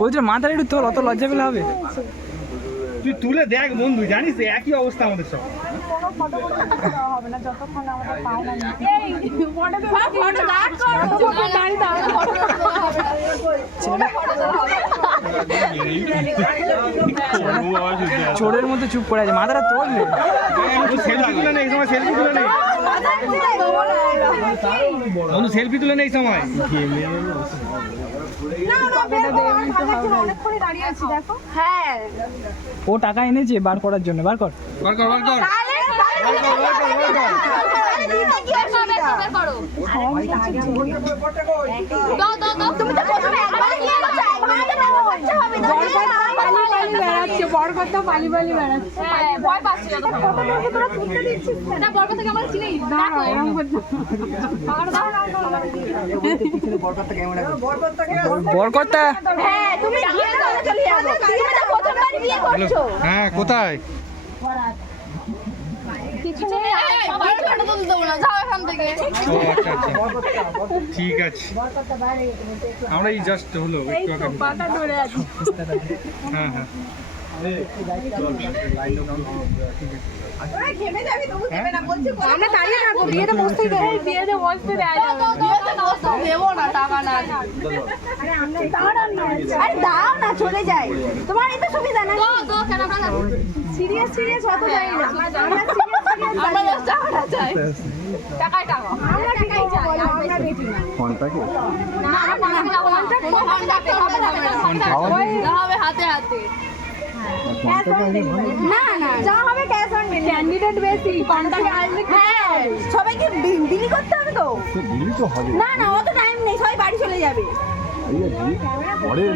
বলছে মাথাটা একটু তোর, অত লজ্জা পেলে হবে? তুই তুলে দেখ বন্ধু, জানিস তো একই অবস্থা আমাদের সব। কোনো ফটো দেওয়া হবে না যতক্ষণ আমাদের পায় না। চোরের মধ্যে চুপ করে আছে, মাথাটা তোলবে। সেলফি তুলে নেই সময়, সেলফি তুলে নেই বন্ধু, সেলফি তুলে নেই সময়। ও টাকা এনেছে বার করার জন্য, বার কর। বার কর, বার কর, বরকথা পালি পালি বেড়াচ্ছে, ভয় পাচ্ছি। বরকর্তা হ্যাঁ কোথায়? ঠিক আছে, আমরা এই জাস্ট হলো একটু আগে। হ্যাঁ হ্যাঁ আমরা দাঁড়িয়ে থাকবো, বিয়েতে বসতে দেয়, বিয়েতে বসতে দেয় দেবো না, টাকা না। আরে দাও না, চলে যাই, তোমার এই তো সুবিধা না। সিরিয়াস সিরিয়াস অত যাই না, আমরা টাকা চাই, টাকায় টাকা, আমরা টাকাই চাই, আমরা বেশি না। ফোনটাকে না হবে হাতে হাতে, না না যা হবে ক্যাশ অন ডেলিভারি। ক্যান্ডিডেট বেশি, কন্টাক্ট আসবে। হ্যাঁ সবাইকে বিলি করতে হবে তো, দিলি তো হবে না না অত টাইম নেই, সবাই বাড়ি চলে যাবে। পরে